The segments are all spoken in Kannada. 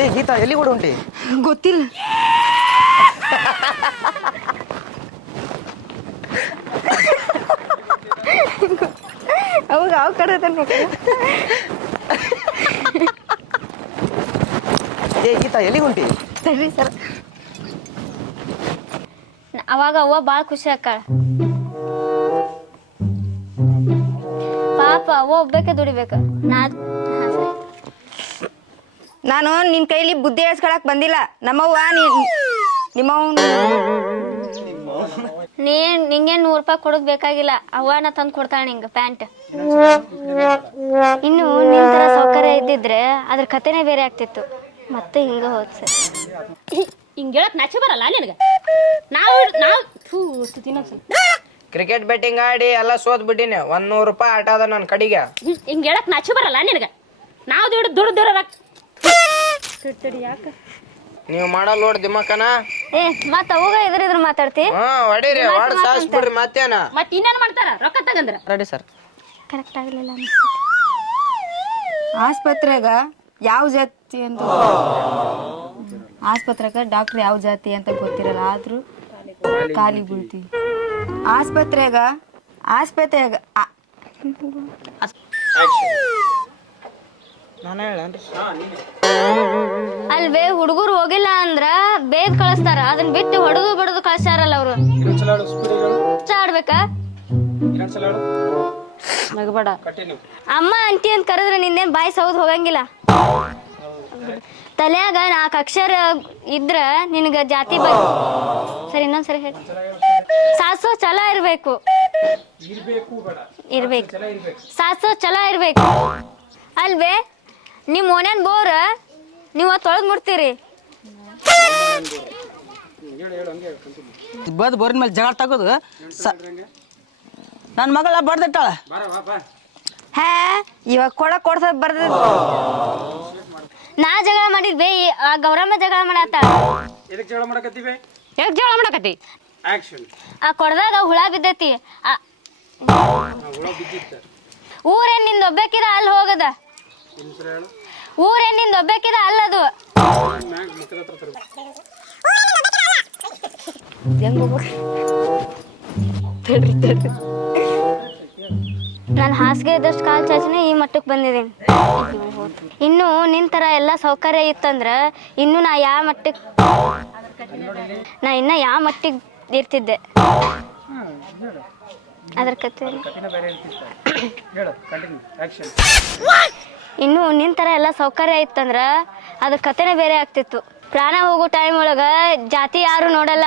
ಏ ಗೀತಾ ಎಲ್ಲಿ ಕೂಡ ಉಂಟಿ? ಗೊತ್ತಿಲ್ಲ. ಅವಾಗ ಯಾವ ಕಡೆ ಏ ಗೀತಾ ಎಲ್ಲಿ ಉಂಟಿ? ತಡ್ರಿ ಸರ್. ಅವಾಗ ಅವ್ವ ಭಾಳ ಖುಷಿ ಆಕ್ಕಾಳ. ಪಾಪ ಅವ್ವ ಒಬ್ಬೇಕೆ ದುಡಿಬೇಕ. ನಾನು ನಿನ್ ಕೈಲಿ ಬುದ್ಧಿ ಹೇಳ್ಸ್ಕೊಳಕ್ ಬಂದಿಲ್ಲ. ನಿಮ್ಮವ್ವ ನಿಂಗೆ 100 ರೂಪಾಯಿ ಕೊಡೋದ್ ಬೇಕಾಗಿಲ್ಲ. ಅವ್ವನ ತಂದು ಕೊಡ್ತಾಳ ನಿಂಗೆ ಪ್ಯಾಂಟ್. ಇನ್ನು ನಿನ್ ತರ ಸೌಕರ್ಯ ಇದ್ದಿದ್ರೆ ಅದ್ರ ಕತೆನೇ ಬೇರೆ ಆಗ್ತಿತ್ತು. ಮತ್ತೆ ಹಿಂಗ ಹೋದ್ ಸರ್. ಹಿಂಗೆ ಹೇಳಕ್ ನಾಚಿ ಬರಲ್ಲ ನಿನಗೆ? ಕ್ರಿಕೆಟ್ ಬೆಟ್ಟಿಂಗ್ ಆಡಿ ಎಲ್ಲ ಸೋತ್ ಬಿಟ್ಟಿನಿ. 100 ರೂಪಾಯಿ ಆಟ ಅದ ನನ್ನ ಕಡೆಗೆ. ಹಿಂಗೆ ಹೇಳಕ್ ನಾಚಿ ಬರಲ್ಲ ನಿನಗೆ? ನಾವು ದುಡ್ಡು ಯಾಕ ನೀವು ಮಾಡಲ್ ನೋಡ್ ದಿಮ್ಮಕ್ಕನ. ಏ ಮತ್ತ ಅವಾಗ ಇದ್ರ ಮಾತಾಡ್ತಿ. ಹೊಡೀರಿ ಹೊಡ್ ಸಾಯಿಸ್ಬಿಡ್ರಿ ಮತ್ತೇನ. ಮತ್ತೆ ಇನ್ನೇನ್ ಮಾಡ್ತಾರ ರೊಕ್ಕ ತಗಂದ್ರ? Ready sir. ಕರೆಕ್ಟ್ ಆಗಲಿಲ್ಲ. ಆಸ್ಪತ್ರೆಗ ಯಾವ ಜಾತಿ ಅಂತ ಆಸ್ಪತ್ರೆಗ ಡಾಕ್ಟರ್ ಯಾವ ಜಾತಿ ಅಂತ ಗೊತ್ತಿರಲ್ಲ, ಆದ್ರೂ ಖಾಲಿ ಬೀಳ್ತೀವಿ. ಆಸ್ಪತ್ರೆಗ ನಾನು ಹೇಳೇನ್ರಿ? ಅಲ್ವೇ ಹುಡುಗರು ಹೋಗಿಲ್ಲ ಅಂದ್ರ ಬೇದ್ ಕಳಿಸ್ತಾರ. ಅದನ್ನ ಬಿಟ್ಟು ಹೊಡೆದು ಬಡದು ಕಳ್ಸಾರಲ್ಲ ಅವ್ರು. ಆಡ್ಬೇಕಾ? ನಗಬೇಡ. ಅಮ್ಮ ಅಂಟಿ ಅಂತ ಕರೆದ್ರೆ ನಿಂದೇನ್ ಬಾಯಿ ಸೌದ್ ಹೋಗಂಗಿಲ್ಲ. ತಲ್ಯಾಗ 4 ಅಕ್ಷರ ಇದ್ರ ನಿನಗ ಜಾತಿ ಬಗ್ಗೆ ಸರಿ. ಇನ್ನೊಂದ್ಸರಿ ಹೇಳಿ. ಸಾಸೋ ಛಲ ಇರ್ಬೇಕು. ಸಾಸೋ ಛಲ ಇರ್ಬೇಕು ಅಲ್ವೇ? ನಿಮ್ ಓನ್ಯಾನ್ ಬೋರ್ ನೀವ ತೊಳೆದ್ ಮುಡ್ತೀರಿ. ಬದ್ ಬೋರಿನ ಮೇಲೆ ಜಗಳ ತಗೋದು ನನ್ನ ಮಗಳ ಬರ್ದಿಟ್ಟಾಳ. ಹೇ ಇವಾಗ ಕೊಡ್ಸೋದ್ ಬರ್ದ. ನಾ ಜಗಳ ಮಾಡಿದ್ವಿ, ಆ ಗೌರಮ್ಮ ಜಗಳ ಮಾಡತ್ತ. ಎದಕ್ಕೆ ಜಗಳ ಮಾಡಕತ್ತೀವಿ? ಯಾಕೆ ಜಗಳ ಮಾಡಕತ್ತಿ? ಆ ಕೊಡದಾಗ ಹುಳ ಬಿದ್ದೈತಿ. ಊರೇನ್ ನಿಂದ ಒಬ್ಬಾಕಿದ ಅಲ್ಲಿ ಹೋಗದ. ಊರೇನ್ ನಿಂದ ಒಬ್ಬಾಕಿದ ಅಲ್ಲದು. ನಾನು ಹಾಸಿಗೆ ಇದ್ದಷ್ಟು ಕಾಲ್ ಚಾಚಿನೇ ಈ ಮಟ್ಟಕ್ಕೆ ಬಂದಿದ್ದೀನಿ. ಇನ್ನು ನಿನ್ ತರ ಎಲ್ಲ ಸೌಕರ್ಯ ಇತ್ತಂದ್ರ ಇನ್ನು ನಾ ಯಾವ ಮಟ್ಟಿಗೆ ಇರ್ತಿದ್ದೆ. ಅದ್ರ ಕತೆ ಇನ್ನು ನಿನ್ ತರ ಎಲ್ಲ ಸೌಕರ್ಯ ಇತ್ತಂದ್ರ ಅದ್ರ ಕತೆನೇ ಬೇರೆ ಆಗ್ತಿತ್ತು. ಪ್ರಾಣ ಹೋಗೋ ಟೈಮ್ ಒಳಗ ಜಾತಿ ಯಾರು ನೋಡಲ್ಲ.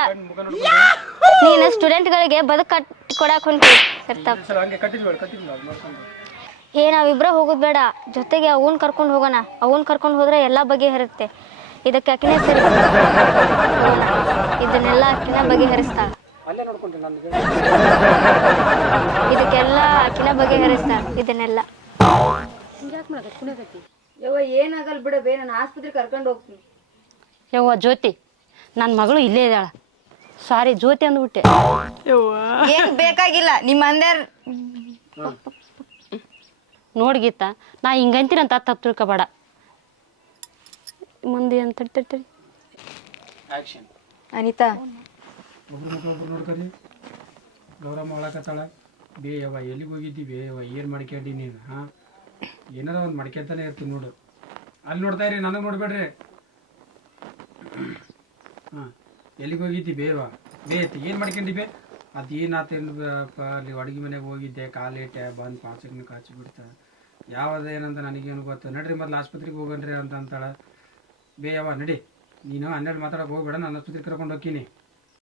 ನೀನು ಸ್ಟೂಡೆಂಟ್ಗಳಿಗೆ ಬದುಕು ಕೊಡಾಕ್ ಹೊಂಟಿ. ನಾವಿಬ್ರ ಹೋಗುದ್ ಬೇಡ, ಜೊತೆಗೆ ಅವನ್ ಕರ್ಕೊಂಡು ಹೋಗೋಣ. ಅವನ್ ಕರ್ಕೊಂಡು ಹೋದ್ರೆ ಎಲ್ಲಾ ಬಗೆಹರುತ್ತೆ. ಇದಕ್ಕೆ ಅಕ್ಕಿನೇ ಸರಿ. ಇದನ್ನೆಲ್ಲ ಅಕ್ಕಿನ ಬಗೆಹರಿಸ್ತಾಳ. ಇದಕ್ಕೆಲ್ಲ ಅಕ್ಕಿನ ಬಗೆಹರಿಸ್ತಾಳ ಇದನ್ನೆಲ್ಲ. ಯವ್ವ ಏನಾಗಲ್ಲ ಬಿಡಬೇ, ನಾನು ಆಸ್ಪತ್ರೆಗೆ ಕರ್ಕೊಂಡು ಹೋಗ್ತೀನಿ. ಯವ್ವ ಜ್ಯೋತಿ, ನನ್ನ ಮಗಳು ಇಲ್ಲೇ ಇದ್ದಾಳ. ಸಾರಿ ಜ್ಯೋತಿ ಅಂದ್ಬಿಟ್ಟೆ. ಏನ್ ಬೇಕಾಗಿಲ್ಲ ನಿಮ್ಮ ಅಂದರ್. ನೋಡ್ಗೀತ, ನಾ ಹಿಂಗಂತೀನಂತ ತಪ್ಪು ತಿಳ್ಕೊಬೇಡ. ಮಂದಿ ಅಂತ ಅನಿತಾ ನೋಡ್ಕರಿ. ಗೌರಮ್ಮ ಒಳಕತ್ತಾಳ. ಬೇಯವ್ವ ಎಲ್ಲಿಗೆ ಹೋಗಿದ್ದಿ? ಬೇಯವ್ವ ಏನು ಮಾಡ್ಕೊಂಡಿ ನೀನು? ಹಾಂ ಏನಾರ ಒಂದು ಮಾಡ್ಕೊಂತಾನೆ ಇರ್ತೀನಿ ನೋಡು. ಅಲ್ಲಿ ನೋಡ್ತಾ ಇರಿ, ನನಗೆ ನೋಡ್ಬೇಡ್ರಿ. ಹಾಂ ಎಲ್ಲಿಗೆ ಹೋಗಿದ್ದಿ? ಬೇಯವ್ವ ಬೇಯತ್ತಿ ಏನು ಮಾಡ್ಕೊಂಡಿ ಬೇ? ಅದು ಏನಾತೇನು ಅಲ್ಲಿ ಅಡುಗೆ ಮನೆಗೆ ಹೋಗಿದ್ದೆ, ಕಾಲಿಟ್ಟೆ ಬಂದು ಪಾಚಕನ ಕಾಚಿ ಬಿಡ್ತಾ. ಯಾವುದೇನಂತ ನನಗೇನು ಗೊತ್ತು. ನಡ್ರಿ ಮೊದಲು ಆಸ್ಪತ್ರೆಗೆ ಹೋಗಣ್ರಿ ಅಂತ ಅಂತಾಳೆ. ಬೇಯವ್ವ ನಡಿ, ನೀನು 12 ಮಾತಾಡೋಕೆ ಹೋಗ್ಬೇಡ, ನಾನು ಆಸ್ಪತ್ರೆಗೆ ಕರ್ಕೊಂಡು ಹೋಗ್ತೀನಿ.